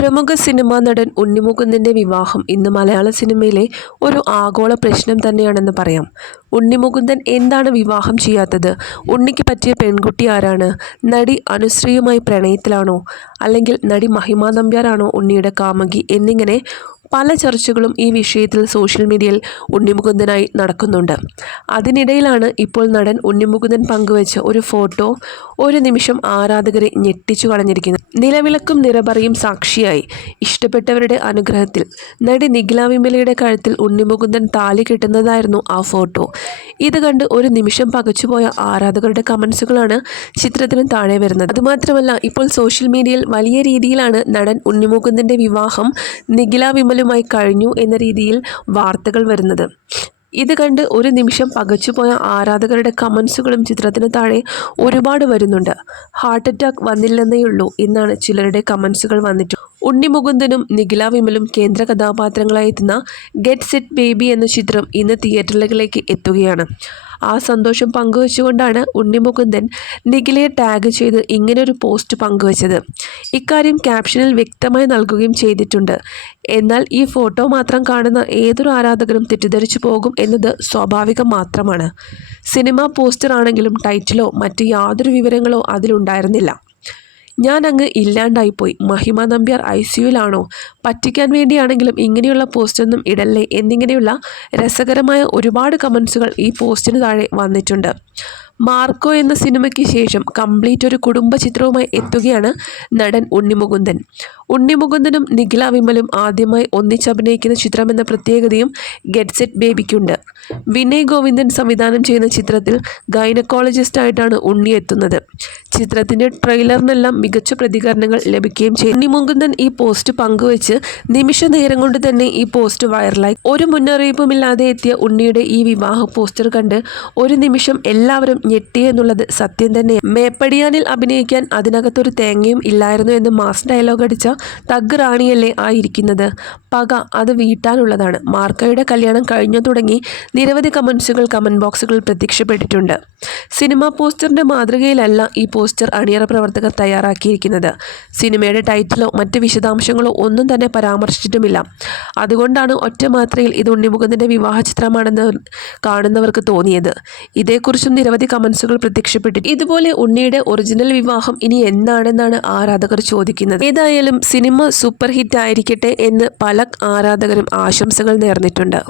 പ്രമുഖ സിനിമാ നടൻ ഉണ്ണി മുകുന്ദൻ്റെ വിവാഹം ഇന്ന് മലയാള സിനിമയിലെ ഒരു ആഗോള പ്രശ്നം തന്നെയാണെന്ന് പറയാം. ഉണ്ണി മുകുന്ദൻ എന്താണ് വിവാഹം ചെയ്യാത്തത്? ഉണ്ണിക്ക് പറ്റിയ പെൺകുട്ടി ആരാണ്? നടി അനുശ്രീയുമായി പ്രണയത്തിലാണോ? അല്ലെങ്കിൽ നടി മഹിമ നമ്പ്യാരാണോ ഉണ്ണിയുടെ കാമുകി? എന്നിങ്ങനെ പല ചർച്ചകളും ഈ വിഷയത്തിൽ സോഷ്യൽ മീഡിയയിൽ ഉണ്ണി മുകുന്ദനായി നടക്കുന്നുണ്ട്. അതിനിടയിലാണ് ഇപ്പോൾ നടൻ ഉണ്ണി മുകുന്ദൻ പങ്കുവച്ച ഒരു ഫോട്ടോ ഒരു നിമിഷം ആരാധകരെ ഞെട്ടിച്ചു കളഞ്ഞിരിക്കുന്നത്. നിലവിളക്കും നിറപറയും സാക്ഷിയായി ഇഷ്ടപ്പെട്ടവരുടെ അനുഗ്രഹത്തിൽ നടി നിഖില വിമലയുടെ കഴുത്തിൽ ഉണ്ണി മുകുന്ദൻ താലി കെട്ടുന്നതായിരുന്നു ആ ഫോട്ടോ. ഇത് കണ്ട് ഒരു നിമിഷം പകച്ചുപോയ ആരാധകരുടെ കമൻസുകളാണ് ചിത്രത്തിന് താഴെ വരുന്നത്. അതുമാത്രമല്ല, ഇപ്പോൾ സോഷ്യൽ മീഡിയയിൽ വലിയ രീതിയിലാണ് നടൻ ഉണ്ണി മുകുന്ദൻ്റെ വിവാഹം നിഖില വിമലുമായി കഴിഞ്ഞു എന്ന രീതിയിൽ വാർത്തകൾ വരുന്നത്. ഇത് കണ്ട് ഒരു നിമിഷം പകച്ചുപോയ ആരാധകരുടെ കമൻസുകളും ചിത്രത്തിന് താഴെ ഒരുപാട് വരുന്നുണ്ട്. ഹാർട്ട് അറ്റാക്ക് വന്നില്ലെന്നേയുള്ളൂ എന്നാണ് ചിലരുടെ കമൻസുകൾ വന്നിട്ട്. ഉണ്ണി മുകുന്ദനും നിഖില വിമലും കേന്ദ്ര കഥാപാത്രങ്ങളായി എത്തുന്ന ഗെറ്റ് സെറ്റ് ബേബി എന്ന ചിത്രം ഇന്ന് തിയേറ്ററുകളിലേക്ക് എത്തുകയാണ്. ആ സന്തോഷം പങ്കുവച്ചുകൊണ്ടാണ് ഉണ്ണി മുകുന്ദൻ നിഖിലയെ ടാഗ് ചെയ്ത് ഇങ്ങനൊരു പോസ്റ്റ് പങ്കുവച്ചത്. ഇക്കാര്യം ക്യാപ്ഷനിൽ വ്യക്തമായി നൽകുകയും ചെയ്തിട്ടുണ്ട്. എന്നാൽ ഈ ഫോട്ടോ മാത്രം കാണുന്ന ഏതൊരു ആരാധകരും തെറ്റിദ്ധരിച്ചു പോകും എന്നത് സ്വാഭാവികം മാത്രമാണ്. സിനിമാ പോസ്റ്റർ ആണെങ്കിലും ടൈറ്റിലോ മറ്റ് യാതൊരു വിവരങ്ങളോ അതിലുണ്ടായിരുന്നില്ല. ഞാൻ അങ്ങ് ഇല്ലാണ്ടായിപ്പോയി, മഹിമ നമ്പ്യാർ ICUവിലാണോ, പറ്റിക്കാൻ വേണ്ടിയാണെങ്കിലും ഇങ്ങനെയുള്ള പോസ്റ്റൊന്നും ഇടല്ലേ എന്നിങ്ങനെയുള്ള രസകരമായ ഒരുപാട് കമൻസുകൾ ഈ പോസ്റ്റിന് താഴെ വന്നിട്ടുണ്ട്. മാർക്കോ എന്ന സിനിമയ്ക്ക് ശേഷം കംപ്ലീറ്റ് ഒരു കുടുംബ ചിത്രവുമായി എത്തുകയാണ് നടൻ ഉണ്ണി മുകുന്ദൻ. ഉണ്ണി മുകുന്ദനും നിഖില വിമലും ആദ്യമായി ഒന്നിച്ചഭിനയിക്കുന്ന ചിത്രമെന്ന പ്രത്യേകതയും ഗെറ്റ് സെറ്റ് ബേബിക്കുണ്ട്. വിനയ് ഗോവിന്ദൻ സംവിധാനം ചെയ്യുന്ന ചിത്രത്തിൽ ഗൈനക്കോളജിസ്റ്റായിട്ടാണ് ഉണ്ണി എത്തുന്നത്. ചിത്രത്തിൻ്റെ ട്രെയിലറിനെല്ലാം മികച്ച പ്രതികരണങ്ങൾ ലഭിക്കുകയും ചെയ്തു. ഉണ്ണി മുകുന്ദൻ ഈ പോസ്റ്റ് പങ്കുവച്ച് നിമിഷ നേരം കൊണ്ട് തന്നെ ഈ പോസ്റ്റ് വൈറലായി. ഒരു മുന്നറിയിപ്പുമില്ലാതെ എത്തിയ ഉണ്ണിയുടെ ഈ വിവാഹ പോസ്റ്റർ കണ്ട് ഒരു നിമിഷം എല്ലാവരും ഞെട്ടിയെന്നുള്ളത് സത്യം തന്നെ. മേപ്പടിയാനിൽ അഭിനയിക്കാൻ അതിനകത്തൊരു തേങ്ങയും ഇല്ലായിരുന്നു എന്ന് മാസ് ഡയലോഗ് അടിച്ച തഗ് റാണിയല്ലേ ആയിരിക്കുന്നത്. പക അത് വീട്ടാനുള്ളതാണ്. മാർക്കോയുടെ കല്യാണം കഴിഞ്ഞു തുടങ്ങി നിരവധി കമൻസുകൾ കമൻറ്റ് ബോക്സുകളിൽ പ്രത്യക്ഷപ്പെട്ടിട്ടുണ്ട്. സിനിമാ പോസ്റ്ററിൻ്റെ മാതൃകയിലല്ല ഈ പോസ്റ്റർ അണിയറ പ്രവർത്തകർ തയ്യാറാക്കിയിരിക്കുന്നത്. സിനിമയുടെ ടൈറ്റിലോ മറ്റ് വിശദാംശങ്ങളോ ഒന്നും തന്നെ പരാമർശിച്ചിട്ടുമില്ല. അതുകൊണ്ടാണ് ഒറ്റ മാത്രയിൽ ഇത് ഉണ്ണി മുകുന്ദൻ്റെ വിവാഹ ചിത്രമാണെന്ന് കാണുന്നവർക്ക് തോന്നിയത്. ഇതേക്കുറിച്ചും നിരവധി കമൻസുകൾ പ്രത്യക്ഷപ്പെട്ടു. ഇതുപോലെ ഉണ്ണിയുടെ ഒറിജിനൽ വിവാഹം ഇനി എന്നാണെന്നാണ് ആരാധകർ ചോദിക്കുന്നത്. ഏതായാലും സിനിമ സൂപ്പർ ഹിറ്റ് ആയിരിക്കട്ടെ എന്ന് പല ആരാധകരും ആശംസകൾ നേർന്നിട്ടുണ്ട്.